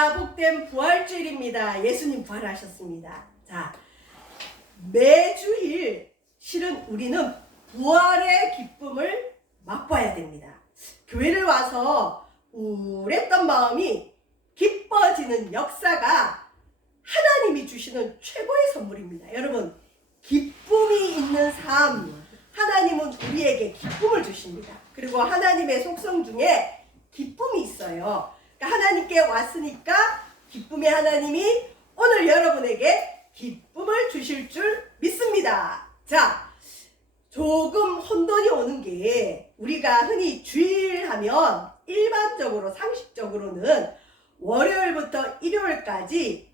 자, 복된 부활주일입니다. 예수님 부활하셨습니다. 자, 매주일 실은 우리는 부활의 기쁨을 맛봐야 됩니다. 교회를 와서 우울했던 마음이 기뻐지는 역사가 하나님이 주시는 최고의 선물입니다. 여러분, 기쁨이 있는 삶, 하나님은 우리에게 기쁨을 주십니다. 그리고 하나님의 속성 중에 기쁨이 있어요. 그러니까 하나님께 왔으니까 기쁨의 하나님이 오늘 여러분에게 기쁨을 주실 줄 믿습니다. 자, 조금 혼돈이 오는 게 우리가 흔히 주일 하면 일반적으로 상식적으로는 월요일부터 일요일까지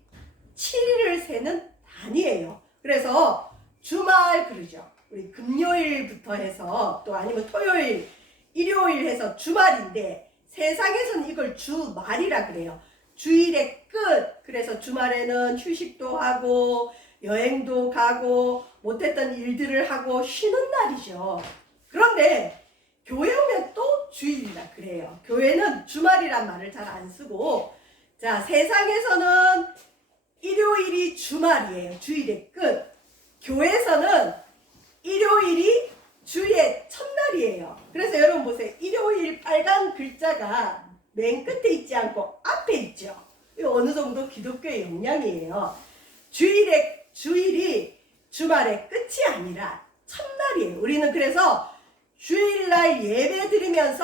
7일을 세는 단위예요. 그래서 주말 그러죠. 우리 금요일부터 해서 또 아니면 토요일, 일요일 해서 주말인데 세상에서는 이걸 주말이라 그래요. 주일의 끝. 그래서 주말에는 휴식도 하고 여행도 가고 못했던 일들을 하고 쉬는 날이죠. 그런데 교회 오면 또 주일이라 그래요. 교회는 주말이란 말을 잘 안 쓰고, 자, 세상에서는 일요일이 주말이에요. 주일의 끝. 교회에서는 일요일이 주의 첫날이에요. 그래서 여러분 보세요. 일요일 빨간 글자가 맨 끝에 있지 않고 앞에 있죠. 이거 어느 정도 기독교의 영향이에요. 주일이 주말의 끝이 아니라 첫날이에요. 우리는 그래서 주일날 예배 드리면서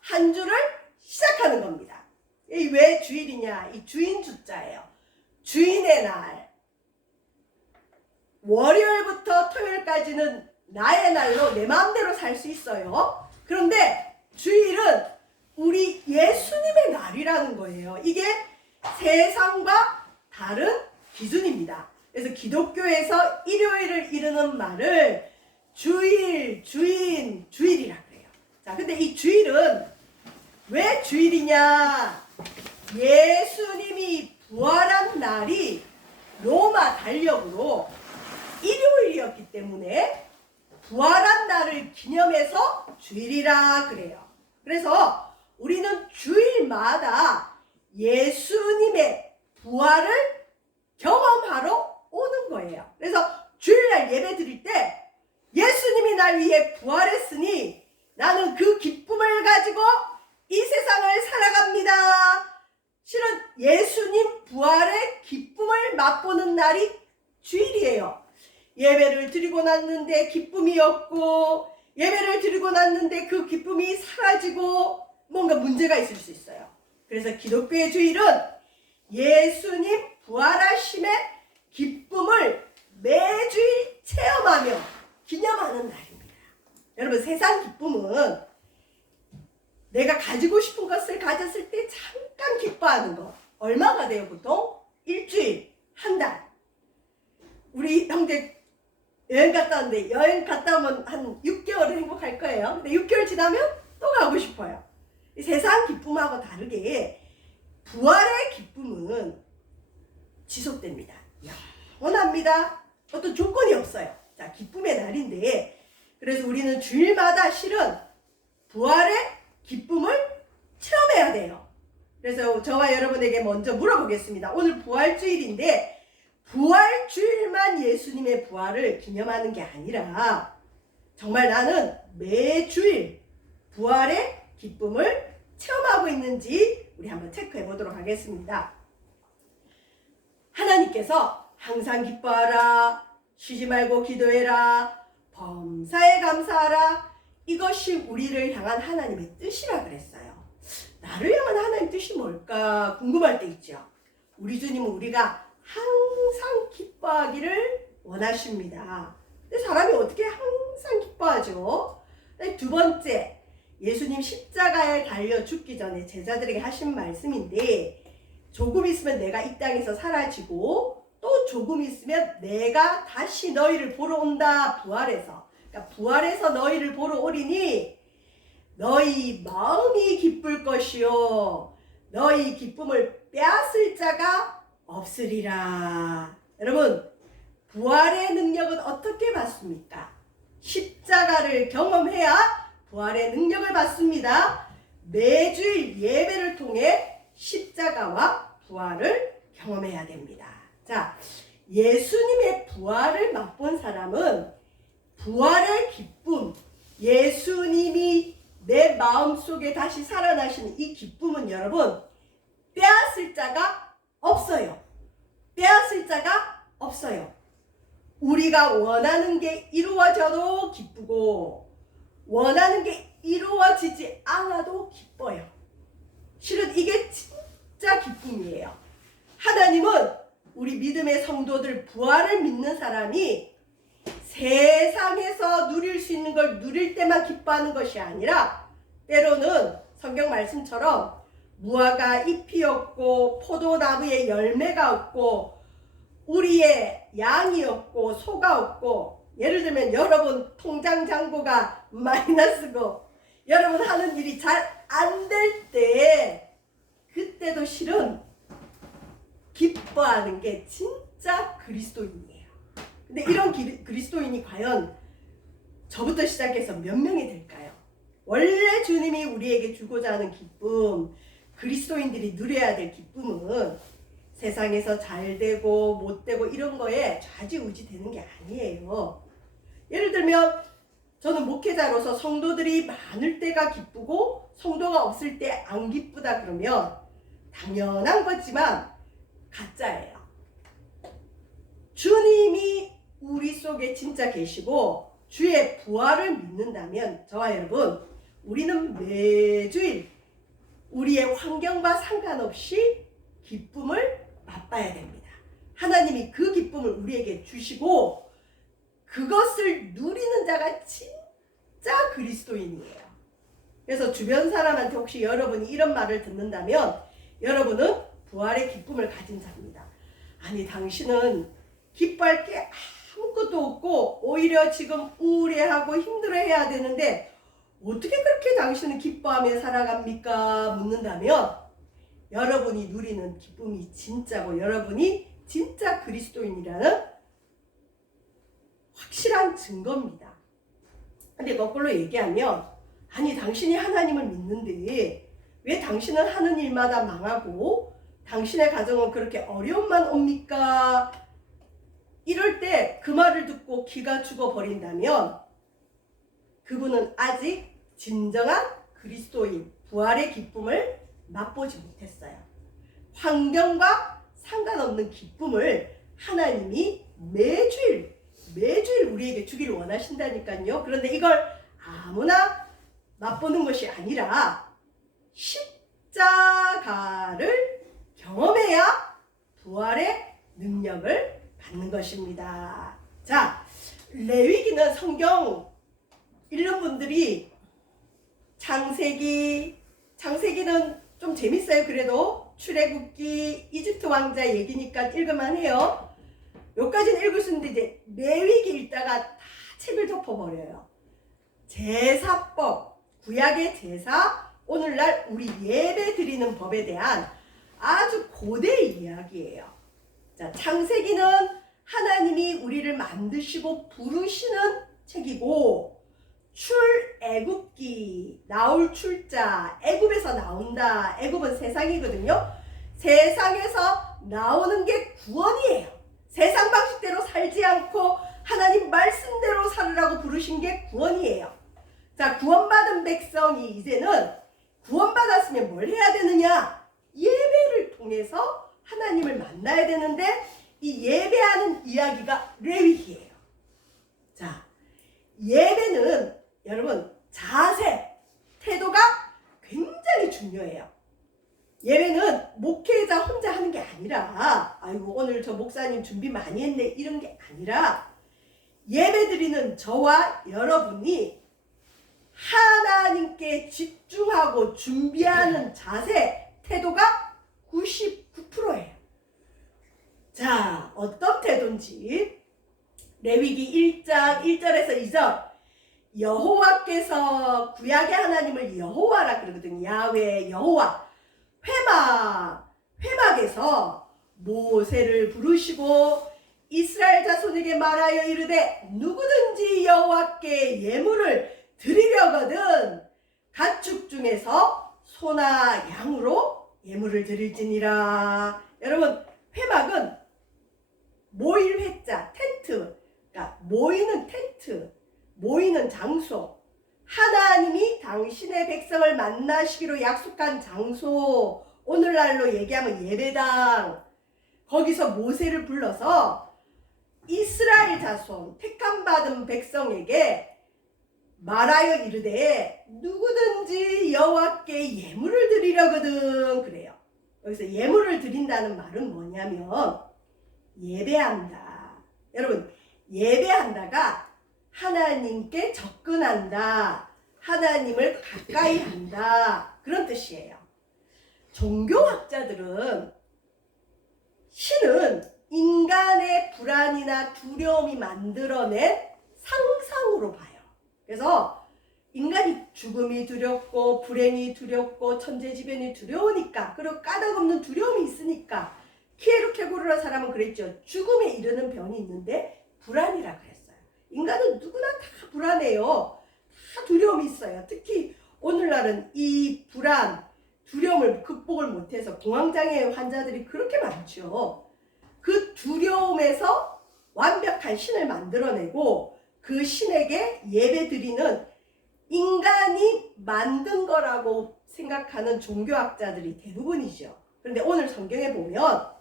한 주를 시작하는 겁니다. 왜 주일이냐? 이 주인 주자예요. 주인의 날. 월요일부터 토요일까지는 나의 날로 내 마음대로 살 수 있어요. 그런데 주일은 우리 예수님의 날이라는 거예요. 이게 세상과 다른 기준입니다. 그래서 기독교에서 일요일을 이르는 말을 주일, 주인, 주일이라 그래요. 자, 근데 이 주일은 왜 주일이냐? 예수님이 부활한 날이 로마 달력으로 일요일이었기 때문에 부활한 날을 기념해서 주일이라 그래요. 그래서 우리는 주일마다 예수님의 부활을 경험하러 오는 거예요. 그래서 주일날 예배 드릴 때 예수님이 날 위해 부활했으니 나는 그 기쁨을 가지고 이 세상을 살아갑니다. 실은 예수님 부활의 기쁨을 맛보는 날이 주일이에요. 예배를 드리고 났는데 기쁨이 없고, 예배를 드리고 났는데 그 기쁨이 사라지고 뭔가 문제가 있을 수 있어요. 그래서 기독교의 주일은 예수님 부활하심의 기쁨을 매주일 체험하며 기념하는 날입니다. 여러분, 세상 기쁨은 내가 가지고 싶은 것을 가졌을 때 잠깐 기뻐하는 것. 얼마가 돼요, 보통? 일주일, 한 달. 우리 형제 여행 갔다 왔는데 여행 갔다 오면 한 6개월은 행복할 거예요. 근데 6개월 지나면 또 가고 싶어요. 세상 기쁨하고 다르게 부활의 기쁨은 지속됩니다. 영원합니다. 어떤 조건이 없어요. 자, 기쁨의 날인데, 그래서 우리는 주일마다 실은 부활의 기쁨을 체험해야 돼요. 그래서 저와 여러분에게 먼저 물어보겠습니다. 오늘 부활주일인데 부활주일만 예수님의 부활을 기념하는 게 아니라 정말 나는 매주일 부활의 기쁨을 체험하고 있는지 우리 한번 체크해 보도록 하겠습니다. 하나님께서 항상 기뻐하라, 쉬지 말고 기도해라, 범사에 감사하라, 이것이 우리를 향한 하나님의 뜻이라 그랬어요. 나를 향한 하나님의 뜻이 뭘까 궁금할 때 있죠. 우리 주님은 우리가 항상 기뻐하기를 원하십니다. 근데 사람이 어떻게 항상 기뻐하죠? 두 번째, 예수님 십자가에 달려 죽기 전에 제자들에게 하신 말씀인데, 조금 있으면 내가 이 땅에서 사라지고 또 조금 있으면 내가 다시 너희를 보러 온다. 부활해서. 그러니까 부활해서 너희를 보러 오리니 너희 마음이 기쁠 것이요 너희 기쁨을 빼앗을 자가 없으리라. 여러분, 부활의 능력은 어떻게 받습니까? 십자가를 경험해야 부활의 능력을 받습니다. 매주일 예배를 통해 십자가와 부활을 경험해야 됩니다. 자, 예수님의 부활을 맛본 사람은 부활의 기쁨, 예수님이 내 마음속에 다시 살아나시는 이 기쁨은 여러분 빼앗을 자가 없어요. 빼앗을 자가 없어요. 우리가 원하는 게 이루어져도 기쁘고 원하는 게 이루어지지 않아도 기뻐요. 실은 이게 진짜 기쁨이에요. 하나님은 우리 믿음의 성도들 부활을 믿는 사람이 세상에서 누릴 수 있는 걸 누릴 때만 기뻐하는 것이 아니라 때로는 성경 말씀처럼 무화과 잎이 없고 포도나무에 열매가 없고 우리의 양이 없고 소가 없고 예를 들면 여러분 통장 잔고가 마이너스고 여러분 하는 일이 잘 안 될 때 그때도 실은 기뻐하는 게 진짜 그리스도인이에요. 근데 이런 그리스도인이 과연 저부터 시작해서 몇 명이 될까요? 원래 주님이 우리에게 주고자 하는 기쁨, 그리스도인들이 누려야 될 기쁨은 세상에서 잘 되고 못 되고 이런 거에 좌지우지 되는 게 아니에요. 예를 들면 저는 목회자로서 성도들이 많을 때가 기쁘고 성도가 없을 때 안 기쁘다 그러면 당연한 거지만 가짜예요. 주님이 우리 속에 진짜 계시고 주의 부활을 믿는다면 저와 여러분 우리는 매주일 우리의 환경과 상관없이 기쁨을 맛봐야 됩니다. 하나님이 그 기쁨을 우리에게 주시고 그것을 누리는 자가 진짜 그리스도인이에요. 그래서 주변 사람한테 혹시 여러분이 이런 말을 듣는다면 여러분은 부활의 기쁨을 가진 자입니다. 아니 당신은 기뻐할 게 아무것도 없고 오히려 지금 우울해하고 힘들어해야 되는데 어떻게 그렇게 당신은 기뻐하며 살아갑니까? 묻는다면 여러분이 누리는 기쁨이 진짜고 여러분이 진짜 그리스도인이라는 확실한 증거입니다. 근데 거꾸로 얘기하면 아니 당신이 하나님을 믿는데 왜 당신은 하는 일마다 망하고 당신의 가정은 그렇게 어려움만 옵니까? 이럴 때 그 말을 듣고 기가 죽어버린다면 그분은 아직 진정한 그리스도인 부활의 기쁨을 맛보지 못했어요. 환경과 상관없는 기쁨을 하나님이 매주일 우리에게 주기를 원하신다니까요. 그런데 이걸 아무나 맛보는 것이 아니라 십자가를 경험해야 부활의 능력을 받는 것입니다. 자, 레위기는 성경 읽는 분들이 창세기는 좀 재밌어요. 그래도 출애굽기, 이집트 왕자 얘기니까 읽을만 해요. 여기까지는 읽을 수 있는데 이제 레위기 읽다가 다 책을 덮어버려요. 제사법, 구약의 제사, 오늘날 우리 예배 드리는 법에 대한 아주 고대 이야기예요. 자, 창세기는 하나님이 우리를 만드시고 부르시는 책이고 출애굽기, 나올 출자, 애굽에서 나온다. 애굽은 세상이거든요. 세상에서 나오는 게 구원이에요. 세상 방식대로 살지 않고 하나님 말씀대로 살으라고 부르신 게 구원이에요. 자, 구원받은 백성이 이제는 구원받았으면 뭘 해야 되느냐? 예배를 통해서 하나님을 만나야 되는데 이 예배하는 이야기가 레위기예요. 자, 예배는 여러분 자세, 태도가 굉장히 중요해요. 예배는 목회자 혼자 하는 게 아니라 아이고 오늘 저 목사님 준비 많이 했네 이런 게 아니라 예배 드리는 저와 여러분이 하나님께 집중하고 준비하는 자세, 태도가 99%예요. 자, 어떤 태도인지 레위기 1장 1절에서 2절 여호와께서 구약의 하나님을 여호와라 그러거든요. 야훼, 여호와. 회막에서 모세를 부르시고 이스라엘 자손에게 말하여 이르되 누구든지 여호와께 예물을 드리려거든 가축 중에서 소나 양으로 예물을 드릴지니라. 여러분, 회막은 모일 회자, 텐트, 그러니까 모이는 텐트, 모이는 장소, 하나님이 당신의 백성을 만나시기로 약속한 장소, 오늘날로 얘기하면 예배당, 거기서 모세를 불러서 이스라엘 자손, 택함받은 백성에게 말하여 이르되 누구든지 여호와께 예물을 드리려거든 그래요. 여기서 예물을 드린다는 말은 뭐냐면 예배한다. 여러분, 예배한다가 하나님께 접근한다, 하나님을 가까이 한다, 그런 뜻이에요. 종교학자들은 신은 인간의 불안이나 두려움이 만들어낸 상상으로 봐요. 그래서 인간이 죽음이 두렵고 불행이 두렵고 천재지변이 두려우니까, 그리고 까닭없는 두려움이 있으니까, 키에르케고르라는 사람은 그랬죠. 죽음에 이르는 병이 있는데 불안이라 그랬어요. 인간은 누구나 다 불안해요. 다 두려움이 있어요. 특히 오늘날은 이 불안, 두려움을 극복을 못해서 공황장애 환자들이 그렇게 많죠. 그 두려움에서 완벽한 신을 만들어내고 그 신에게 예배 드리는, 인간이 만든 거라고 생각하는 종교학자들이 대부분이죠. 그런데 오늘 성경에 보면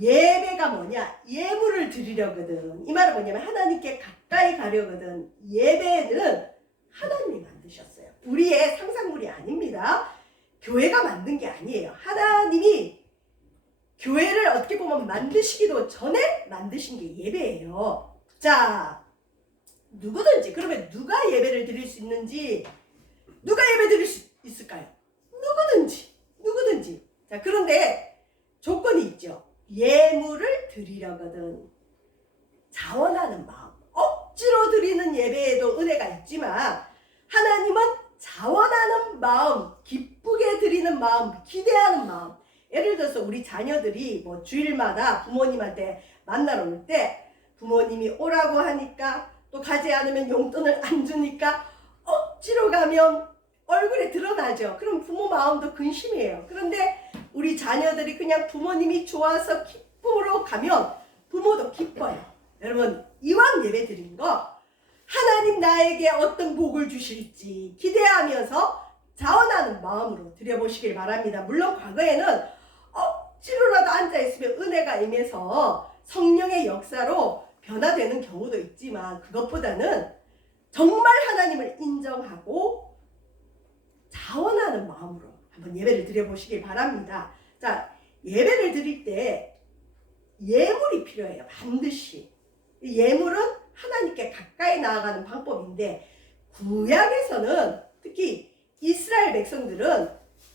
예배가 뭐냐? 예물을 드리려거든. 이 말은 뭐냐면 하나님께 가까이 가려거든. 예배는 하나님이 만드셨어요. 우리의 상상물이 아닙니다. 교회가 만든 게 아니에요. 하나님이 교회를 어떻게 보면 만드시기도 전에 만드신 게 예배예요. 자, 누구든지, 그러면 누가 예배를 드릴 수 있는지, 누가 예배 드릴 수 있을까요? 누구든지. 자, 그런데 조건이 있죠. 예물을 드리려거든. 자원하는 마음. 억지로 드리는 예배에도 은혜가 있지만 하나님은 자원하는 마음, 기쁘게 드리는 마음, 기대하는 마음. 예를 들어서 우리 자녀들이 뭐 주일마다 부모님한테 만나러 올 때 부모님이 오라고 하니까, 또 가지 않으면 용돈을 안 주니까 억지로 가면 얼굴에 드러나죠. 그럼 부모 마음도 근심이에요. 그런데 우리 자녀들이 그냥 부모님이 좋아서 기쁨으로 가면 부모도 기뻐요. 여러분, 이왕 예배 드린 거 하나님 나에게 어떤 복을 주실지 기대하면서 자원하는 마음으로 드려보시길 바랍니다. 물론 과거에는 억지로라도 앉아있으면 은혜가 임해서 성령의 역사로 변화되는 경우도 있지만, 그것보다는 정말 하나님을 인정하고 자원하는 마음으로 한번 예배를 드려보시길 바랍니다. 자, 예배를 드릴 때 예물이 필요해요. 반드시. 예물은 하나님께 가까이 나아가는 방법인데, 구약에서는 특히 이스라엘 백성들은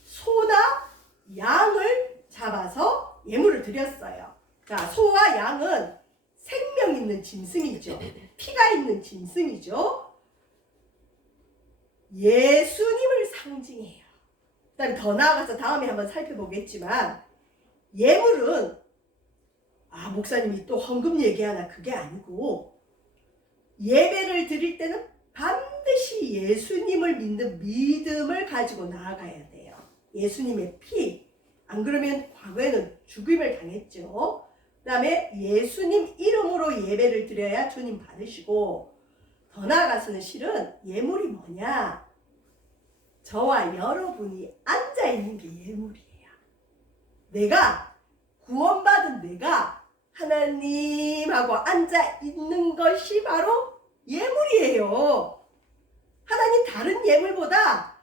소나 양을 잡아서 예물을 드렸어요. 자, 소와 양은 생명 있는 짐승이죠. 피가 있는 짐승이죠. 예수님을 상징해요. 일단 더 나아가서 다음에 한번 살펴보겠지만, 예물은 목사님이 또 헌금 얘기하나, 그게 아니고 예배를 드릴 때는 반드시 예수님을 믿는 믿음을 가지고 나아가야 돼요. 예수님의 피, 안 그러면 과거에는 죽임을 당했죠. 그 다음에 예수님 이름으로 예배를 드려야 주님 받으시고, 더 나아가서는 실은 예물이 뭐냐? 저와 여러분이 앉아있는 게 예물이에요. 내가 구원받은 내가 하나님하고 앉아있는 것이 바로 예물이에요. 하나님 다른 예물보다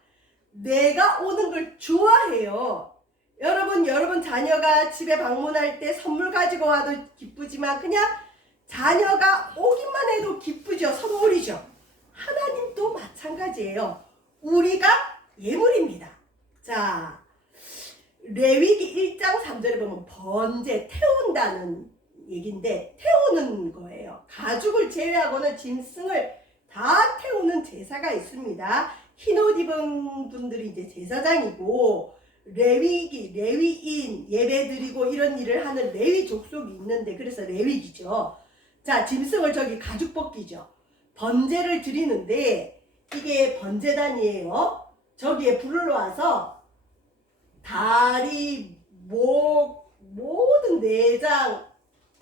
내가 오는 걸 좋아해요. 여러분 자녀가 집에 방문할 때 선물 가지고 와도 기쁘지만 그냥 자녀가 오기만 해도 기쁘죠. 선물이죠. 하나님도 마찬가지예요. 우리가 예물입니다. 자, 레위기 1장 3절에 보면 번제, 태운다는 얘기인데, 태우는 거예요. 가죽을 제외하고는 짐승을 다 태우는 제사가 있습니다. 흰옷 입은 분들이 이제 제사장이고, 레위인, 예배드리고 이런 일을 하는 레위 족속이 있는데, 그래서 레위기죠. 자, 짐승을 저기 가죽 벗기죠. 번제를 드리는데, 이게 번제단이에요. 저기에 불을 놔서 다리, 목, 모든 내장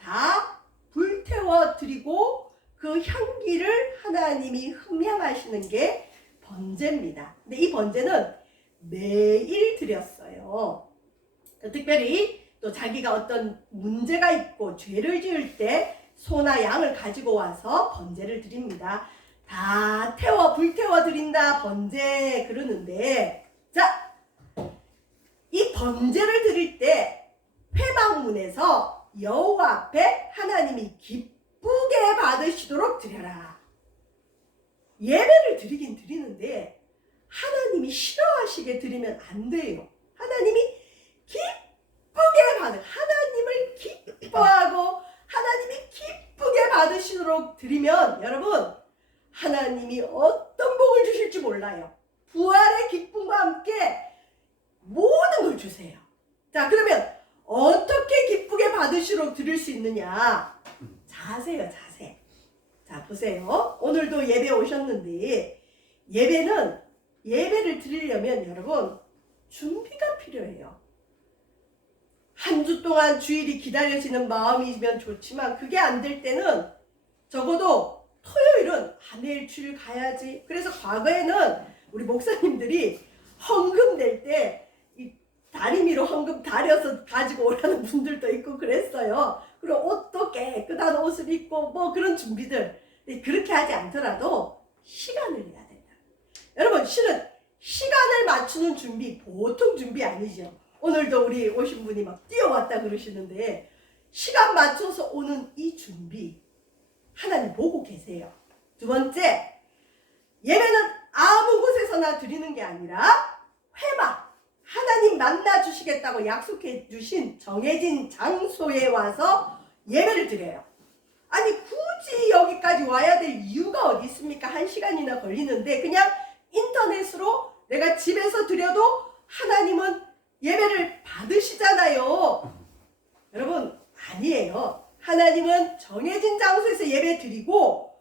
다 불태워 드리고 그 향기를 하나님이 흠양하시는 게 번제입니다. 근데 이 번제는 매일 드렸어요. 특별히 또 자기가 어떤 문제가 있고 죄를 지을 때 소나 양을 가지고 와서 번제를 드립니다. 다 불태워 드린다 번제 그러는데, 자, 이 번제를 드릴 때 회막문에서 여호와 앞에 하나님이 기쁘게 받으시도록 드려라. 예배를 드리긴 드리는데 하나님이 싫어하시게 드리면 안 돼요. 하나님이 기쁘게 하나님을 기뻐하고 하나님이 기쁘게 받으시도록 드리면 여러분, 하나님이 어떤 복을 주실지 몰라요. 부활의 기쁨과 함께 모든 걸 주세요. 자, 그러면 어떻게 기쁘게 받으시도록 드릴 수 있느냐? 자세요, 자세. 자, 보세요. 오늘도 예배 오셨는데 예배를 드리려면 여러분 준비가 필요해요. 한 주 동안 주일이 기다려지는 마음이면 좋지만 그게 안 될 때는 적어도 토요일은 내일 주일 가야지. 그래서 과거에는 우리 목사님들이 헌금 낼 때 이 다리미로 헌금 다려서 가지고 오라는 분들도 있고 그랬어요. 그리고 옷도 깨끗한 옷을 입고 뭐 그런 준비들. 그렇게 하지 않더라도 시간을 내야 된다. 여러분, 실은 시간을 맞추는 준비 보통 준비 아니죠. 오늘도 우리 오신 분이 막 뛰어왔다 그러시는데 시간 맞춰서 오는 이 준비 하나님 보고 계세요. 두 번째, 예배는 아무 곳에서나 드리는 게 아니라 회막, 하나님 만나 주시겠다고 약속해 주신 정해진 장소에 와서 예배를 드려요. 아니 굳이 여기까지 와야 될 이유가 어디 있습니까? 1시간이나 걸리는데 그냥 인터넷으로 내가 집에서 드려도 하나님은 예배를 받으시잖아요. 여러분, 아니에요. 하나님은 정해진 장소에서 예배 드리고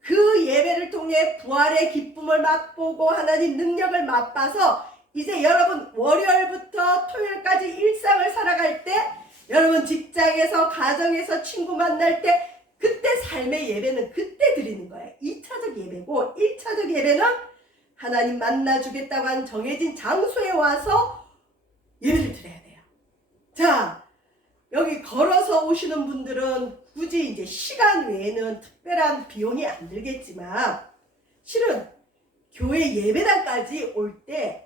그 예배를 통해 부활의 기쁨을 맛보고 하나님 능력을 맛봐서 이제 여러분 월요일부터 토요일까지 일상을 살아갈 때, 여러분 직장에서 가정에서 친구 만날 때 그때 삶의 예배는 그때 드리는 거예요. 2차적 예배고 1차적 예배는 하나님 만나 주겠다고 한 정해진 장소에 와서 예배를 드려야 돼요. 자, 여기 걸어서 오시는 분들은 굳이 이제 시간 외에는 특별한 비용이 안 들겠지만 실은 교회 예배당까지 올 때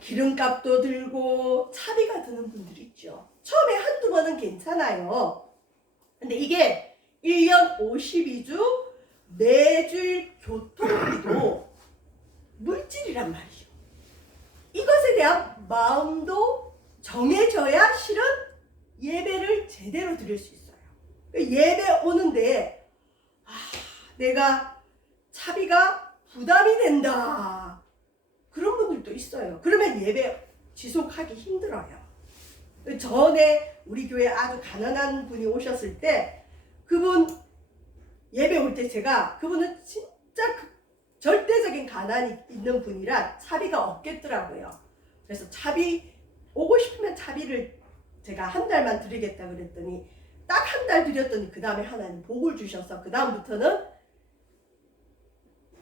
기름값도 들고 차비가 드는 분들이 있죠. 처음에 한두 번은 괜찮아요. 근데 이게 1년 52주 매주일 교통비도 물질이란 말이죠. 이것에 대한 마음도 정해져야 실은 예배를 제대로 드릴 수 있어요. 예배 오는데 내가 차비가 부담이 된다. 그런 분들도 있어요. 그러면 예배 지속하기 힘들어요. 전에 우리 교회에 아주 가난한 분이 오셨을 때 그분 예배 올 때 제가 그분은 진짜 절대적인 가난이 있는 분이라 차비가 없겠더라고요. 그래서 차비 오고 싶으면 차비를 제가 한 달만 드리겠다 그랬더니 딱 한 달 드렸더니 그 다음에 하나님 복을 주셔서 그 다음부터는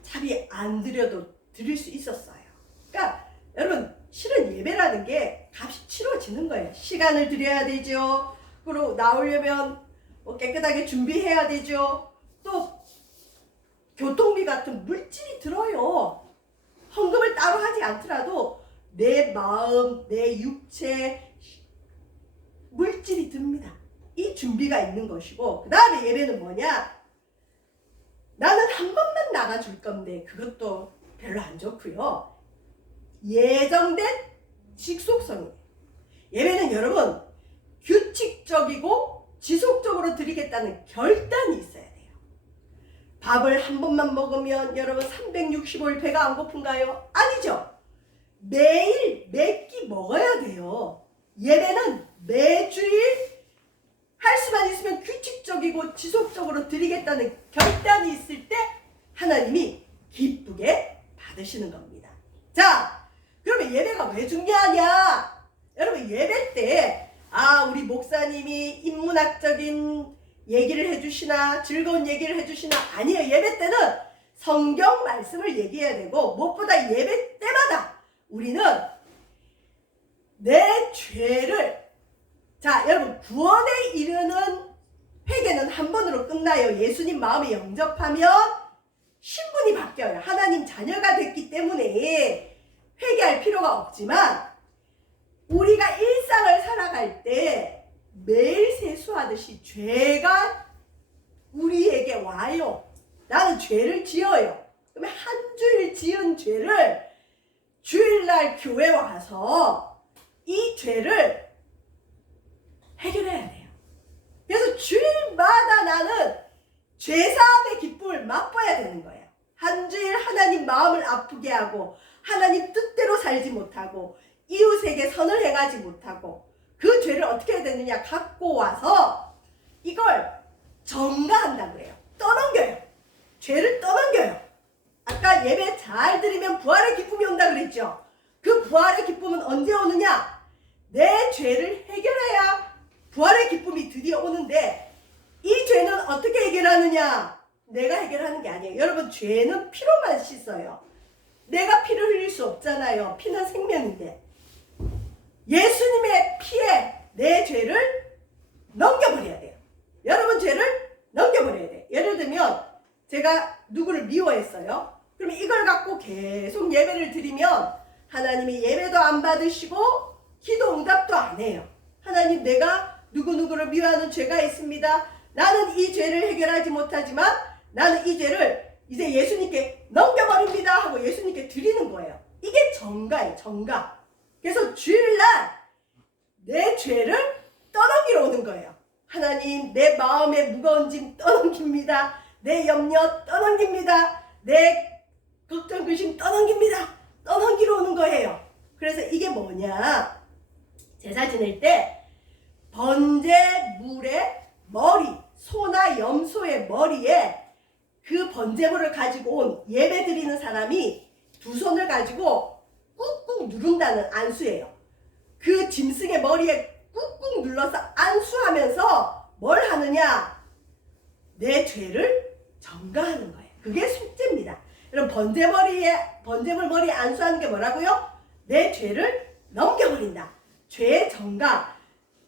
차비 안 드려도 드릴 수 있었어요. 그러니까 여러분 실은 예배라는 게 값이 치러지는 거예요. 시간을 드려야 되죠. 그리고 나오려면 뭐 깨끗하게 준비해야 되죠. 또 교통비 같은 물질이 들어요. 헌금을 따로 하지 않더라도 내 마음, 내 육체, 물질이 듭니다. 이 준비가 있는 것이고, 그 다음에 예배는 뭐냐? 나는 한 번만 나가줄 건데 그것도 별로 안 좋고요. 예정된 직속성이에요. 예배는 여러분 규칙적이고 지속적으로 드리겠다는 결단이 있어야 돼요. 밥을 한 번만 먹으면 여러분 365일 배가 안 고픈가요? 아니죠. 매일 몇 끼 먹어야 돼요. 예배는 매주일 할 수만 있으면 규칙적이고 지속적으로 드리겠다는 결단이 있을 때 하나님이 기쁘게 받으시는 겁니다. 자, 그러면 예배가 왜 중요하냐? 여러분 예배 때 우리 목사님이 인문학적인 얘기를 해주시나 즐거운 얘기를 해주시나 아니에요. 예배 때는 성경 말씀을 얘기해야 되고 무엇보다 예배 때마다 우리는 내 죄를 자 여러분 구원에 이르는 회개는 한 번으로 끝나요. 예수님 마음에 영접하면 신분이 바뀌어요. 하나님 자녀가 됐기 때문에 회개할 필요가 없지만 우리가 일상을 살아갈 때 매일 세수하듯이 죄가 우리에게 와요. 나는 죄를 지어요. 그러면 한 주일 지은 죄를 주일날 교회 와서 이 죄를 해결해야 돼요. 그래서 주일마다 나는 죄사함의 기쁨을 맛봐야 되는 거예요. 한 주일 하나님 마음을 아프게 하고 하나님 뜻대로 살지 못하고 이웃에게 선을 행하지 못하고 그 죄를 어떻게 해야 되느냐 갖고 와서 이걸 전가한다고 해요. 떠넘겨요. 죄를 떠넘겨요. 아까 예배 잘 드리면 부활의 기쁨이 온다 그랬죠. 그 부활의 기쁨은 언제 오느냐? 내 죄를 해결해야 부활의 기쁨이 드디어 오는데 이 죄는 어떻게 해결하느냐? 내가 해결하는 게 아니에요. 여러분 죄는 피로만 씻어요. 내가 피를 흘릴 수 없잖아요. 피는 생명인데 예수님의 피에 내 죄를 넘겨버려야 돼요. 여러분 죄를 넘겨버려야 돼요. 예를 들면 제가 누구를 미워했어요. 그러면 이걸 갖고 계속 예배를 드리면 하나님이 예배도 안 받으시고 기도 응답도 안 해요. 하나님 내가 누구누구를 미워하는 죄가 있습니다. 나는 이 죄를 해결하지 못하지만 나는 이 죄를 이제 예수님께 넘겨버립니다 하고 예수님께 드리는 거예요. 이게 전가예요. 전가. 그래서 주일날 내 죄를 떠넘기러 오는 거예요. 하나님 내 마음의 무거운 짐 떠넘깁니다. 내 염려 떠넘깁니다. 내 걱정 근심 떠넘깁니다. 떠넘기러 오는 거예요. 그래서 이게 뭐냐? 제사 지낼 때 번제 물에 머리, 소나 염소의 머리에 그 번제물을 가지고 온 예배 드리는 사람이 두 손을 가지고 꾹꾹 누른다는 안수예요. 그 짐승의 머리에 꾹꾹 눌러서 안수하면서 뭘 하느냐? 내 죄를 전가하는 거예요. 그게 속죄입니다. 여러분 번제물 머리에 안수하는 게 뭐라고요? 내 죄를 넘겨버린다. 죄의 전가.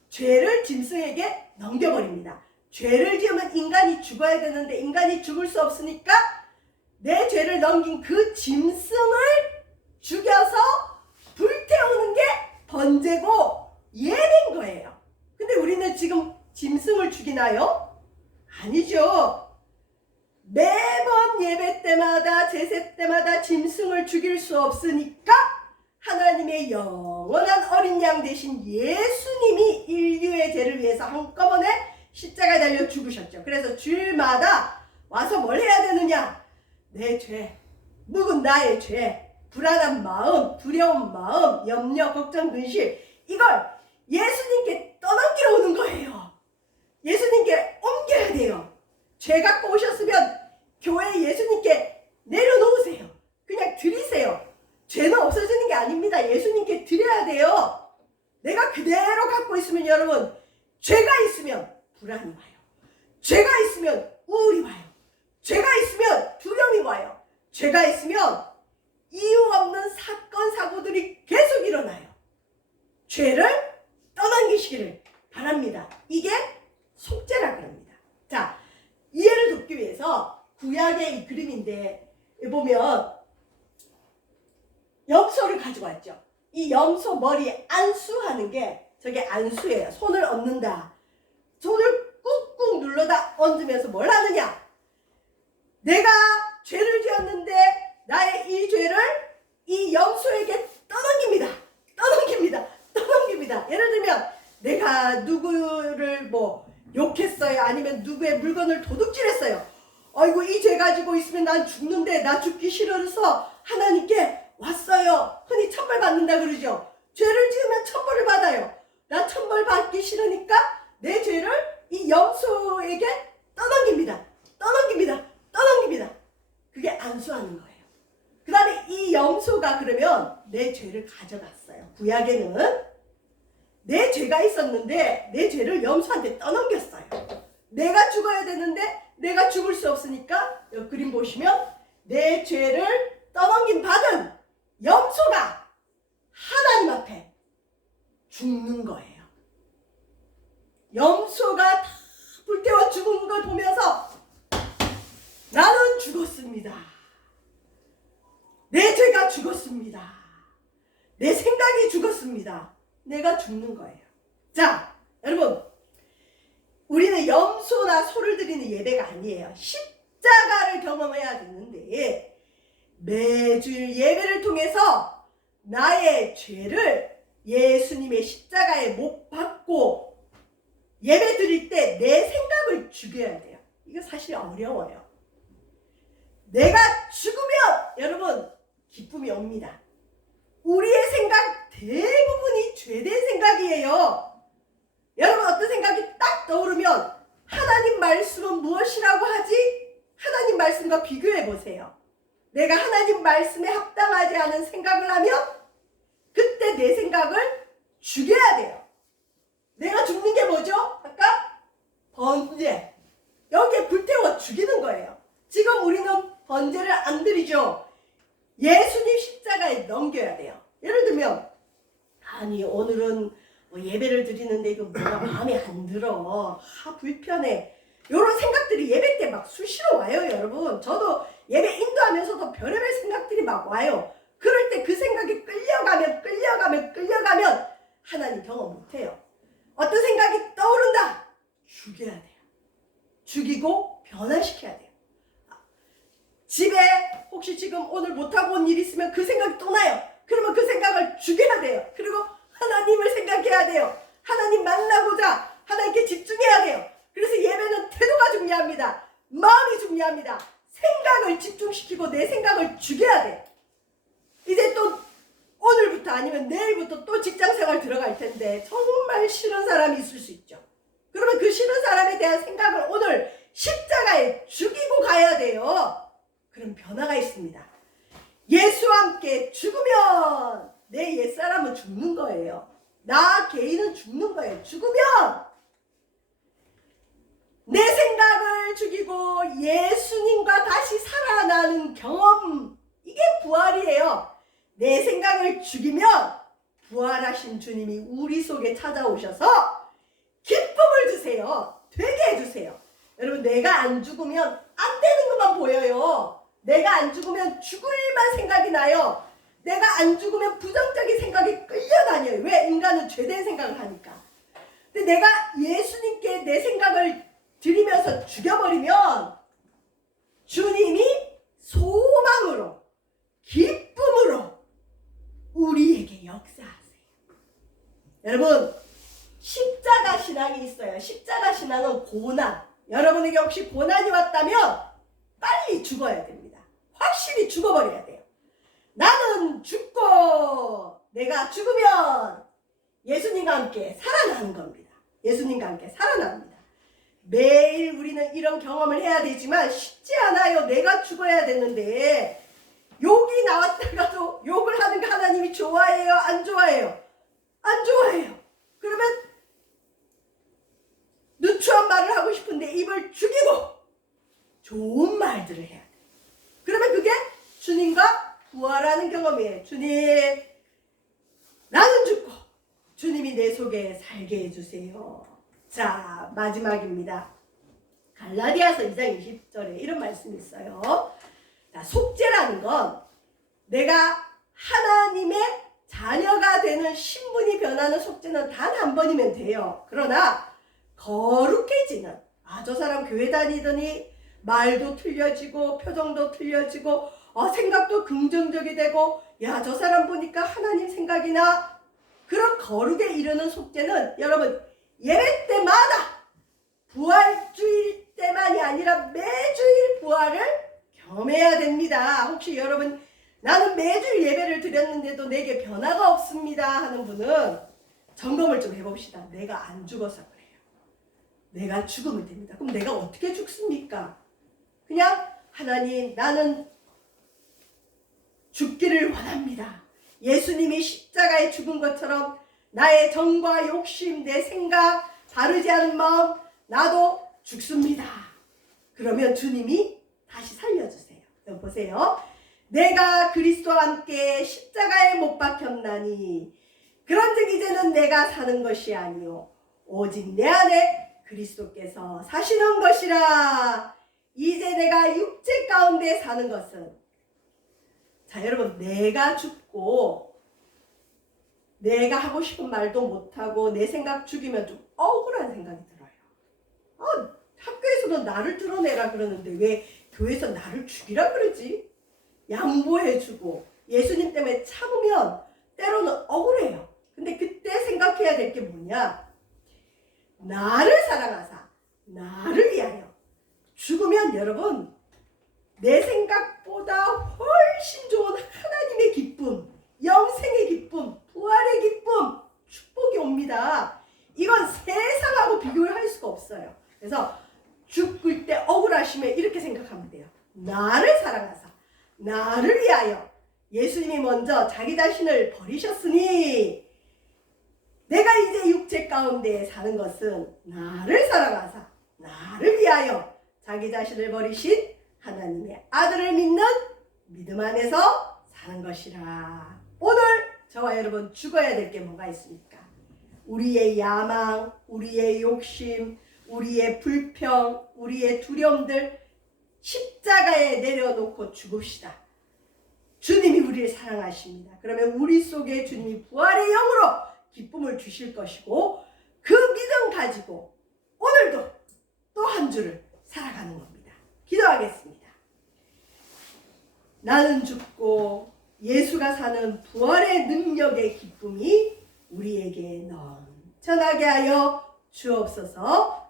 죄를 짐승에게 넘겨버립니다. 죄를 지으면 인간이 죽어야 되는데 인간이 죽을 수 없으니까 내 죄를 넘긴 그 짐승을 죽여서 불태우는 게 번제고 예배인 거예요. 근데 우리는 지금 짐승을 죽이나요? 아니죠. 매번 예배 때마다 제세 때마다 짐승을 죽일 수 없으니까 하나님의 영원한 어린 양 되신 예수님이 인류의 죄를 위해서 한꺼번에 십자가에 달려 죽으셨죠. 그래서 주일마다 와서 뭘 해야 되느냐? 내 죄, 묵은 나의 죄, 불안한 마음, 두려운 마음, 염려, 걱정, 근심 이걸 예수님께 떠넘기러 오는 거예요. 예수님께 옮겨야 돼요. 죄 갖고 오셨으면 교회에 예수님께 내려놓으세요. 그냥 드리세요. 죄는 없어지는 게 아닙니다. 예수님께 드려야 돼요. 내가 그대로 갖고 있으면 여러분 죄가 있으면 불안이 와요. 죄가 있으면 우울이 와요. 죄가 있으면 두려움이 와요. 죄가 있으면 이유 없는 사건 사고들이 계속 일어나요. 죄를 떠넘기시기를 바랍니다. 이게 속죄라 그럽니다. 자, 이해를 돕기 위해서 구약의 이 그림인데 보면 염소를 가지고 왔죠. 이 염소 머리에 안수하는 게 저게 안수예요. 손을 얹는다. 손을 꾹꾹 눌러다 얹으면서 뭘 하느냐? 내가 죄를 지었는데 나의 이 죄를 이 염소에게 떠넘깁니다. 떠넘깁니다. 떠넘깁니다. 예를 들면 내가 누구를 욕했어요. 아니면 누구의 물건을 도둑질했어요. 아이고 이 죄 가지고 있으면 난 죽는데 나 죽기 싫어서 하나님께 왔어요. 흔히 천벌 받는다 그러죠. 죄를 지으면 천벌을 받아요. 나 천벌 받기 싫으니까 내 죄를 이 염소에게 떠넘깁니다. 떠넘깁니다. 떠넘깁니다. 그게 안수하는 거예요. 그 다음에 이 염소가 그러면 내 죄를 가져갔어요. 구약에는 내 죄가 있었는데 내 죄를 염소한테 떠넘겼어요. 내가 죽어야 되는데 내가 죽을 수 없으니까 여기 그림 보시면 내 죄를 떠넘긴 받은 염소가 하나님 앞에 죽는 거예요. 염소가 다 불태워 죽은 걸 보면서 나는 죽었습니다. 내 죄가 죽었습니다. 내 생각이 죽었습니다. 내가 죽는 거예요. 자, 여러분, 우리는 염소나 소를 드리는 예배가 아니에요. 십자가를 경험해야 되는데 매주일 예배를 통해서 나의 죄를 예수님의 십자가에 못 박고 예배 드릴 때 내 생각을 죽여야 돼요. 이거 사실 어려워요. 내가 죽으면 여러분 기쁨이 옵니다. 우리의 생각 대부분이 죄된 생각이에요. 여러분 어떤 생각이 딱 떠오르면 하나님 말씀은 무엇이라고 하지? 하나님 말씀과 비교해 보세요. 내가 하나님 말씀에 합당하지 않은 생각을 하면 그때 내 생각을 죽여야 돼요. 내가 죽는 게 뭐죠? 아까 번제. 여기에 불태워 죽이는 거예요. 지금 우리는 번제를 안 드리죠. 예수님 십자가에 넘겨야 돼요. 예를 들면 아니 오늘은 뭐 예배를 드리는데 이거 뭔가 마음에 안 들어. 불편해. 이런 생각들이 예배 때 막 수시로 와요, 여러분. 저도 예배 인도하면서도 별의별 생각들이 막 와요. 그럴 때 그 생각이 끌려가면 하나님 경험 못해요. 어떤 생각이 떠오른다. 죽여야 돼요. 죽이고 변화시켜야 돼요. 집에 혹시 지금 오늘 못하고 온 일 있으면 그 생각이 또 나요. 그러면 그 생각을 죽여야 돼요. 그리고 하나님을 생각해야 돼요. 하나님 만나고자 하나님께 집중해야 돼요. 그래서 예배는 태도가 중요합니다. 마음이 중요합니다. 생각을 집중시키고 내 생각을 죽여야 돼요. 이제 또 오늘부터 아니면 내일부터 또 직장생활 들어갈 텐데 정말 싫은 사람이 있을 수 있죠. 그러면 그 싫은 사람에 대한 생각을 오늘 십자가에 죽이고 가야 돼요. 그럼 변화가 있습니다. 예수와 함께 죽으면 내 옛사람은 죽는 거예요. 나 개인은 죽는 거예요. 죽으면 내 생각을 죽이고 예수님과 다시 살아나는 경험, 이게 부활이에요. 내 생각을 죽이면 부활하신 주님이 우리 속에 찾아오셔서 기쁨을 주세요. 되게 해주세요. 여러분 내가 안 죽으면 안 되는 것만 보여요. 내가 안 죽으면 죽을 일만 생각이 나요. 내가 안 죽으면 부정적인 생각이 끌려다녀요. 왜? 인간은 죄된 생각을 하니까. 근데 내가 예수님께 내 생각을 드리면서 죽여버리면 주님이 소망으로 기쁨으로 우리에게 역사하세요. 여러분 십자가 신앙이 있어요. 십자가 신앙은 고난. 여러분에게 혹시 고난이 왔다면 빨리 죽어야 됩니다. 확실히 죽어버려야 돼요. 나는 죽고 내가 죽으면 예수님과 함께 살아나는 겁니다. 예수님과 함께 살아납니다. 매일 우리는 이런 경험을 해야 되지만 쉽지 않아요. 내가 죽어야 되는데 욕이 나왔다가도 욕을 하는 거 하나님이 좋아해요? 안 좋아해요? 안 좋아해요. 그러면 누추한 말을 하고 싶은데 입을 죽이고 좋은 말들을 해야 돼요. 그러면 그게 주님과 부활하는 경험이에요. 주님, 나는 죽고 주님이 내 속에 살게 해주세요. 자, 마지막입니다. 갈라디아서 2장 20절에 이런 말씀이 있어요. 자, 속죄라는 건 내가 하나님의 자녀가 되는 신분이 변하는 속죄는 단 한 번이면 돼요. 그러나 거룩해지는, 저 사람 교회 다니더니 말도 틀려지고 표정도 틀려지고 생각도 긍정적이 되고 저 사람 보니까 하나님 생각이 나, 그런 거룩에 이르는 속죄는 여러분 예배 때마다 부활주일 때만이 아니라 매주일 부활을 경험해야 됩니다. 혹시 여러분 나는 매주일 예배를 드렸는데도 내게 변화가 없습니다 하는 분은 점검을 좀 해봅시다. 내가 안 죽어서 그래요. 내가 죽으면 됩니다. 그럼 내가 어떻게 죽습니까? 그냥 하나님 나는 죽기를 원합니다. 예수님이 십자가에 죽은 것처럼 나의 정과 욕심, 내 생각, 바르지 않은 마음 나도 죽습니다. 그러면 주님이 다시 살려주세요. 여기 보세요. 내가 그리스도와 함께 십자가에 못 박혔나니 그런즉 이제는 내가 사는 것이 아니요 오직 내 안에 그리스도께서 사시는 것이라. 이제 내가 육체 가운데 사는 것은, 자 여러분, 내가 죽고 내가 하고 싶은 말도 못하고 내 생각 죽이면 좀 억울한 생각이 들어요. 학교에서도 나를 드러내라 그러는데 왜 교회에서 나를 죽이라 그러지? 양보해주고 예수님 때문에 참으면 때로는 억울해요. 근데 그때 생각해야 될 게 뭐냐? 나를 사랑하사 나를 위하여 죽으면 여러분 내 생각보다 훨씬 좋은 하나님의 기쁨, 영생의 기쁨, 부활의 기쁨, 축복이 옵니다. 이건 세상하고 비교를 할 수가 없어요. 그래서 죽을 때 억울하시면 이렇게 생각하면 돼요. 나를 사랑하사 나를 위하여 예수님이 먼저 자기 자신을 버리셨으니 내가 이제 육체 가운데 사는 것은 나를 사랑하사 나를 위하여 자기 자신을 버리신 하나님의 아들을 믿는 믿음 안에서 사는 것이라. 오늘 저와 여러분 죽어야 될 게 뭐가 있습니까? 우리의 야망, 우리의 욕심, 우리의 불평, 우리의 두려움들 십자가에 내려놓고 죽읍시다. 주님이 우리를 사랑하십니다. 그러면 우리 속에 주님이 부활의 영으로 기쁨을 주실 것이고 그 믿음 가지고 오늘도 또 한 주를 살아가는 겁니다. 기도하겠습니다. 나는 죽고 예수가 사는 부활의 능력의 기쁨이 우리에게 넘쳐나게 하여 주옵소서.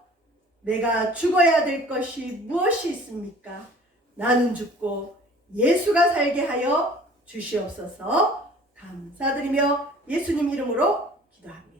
내가 죽어야 될 것이 무엇이 있습니까? 나는 죽고 예수가 살게 하여 주시옵소서. 감사드리며 예수님 이름으로 기도합니다.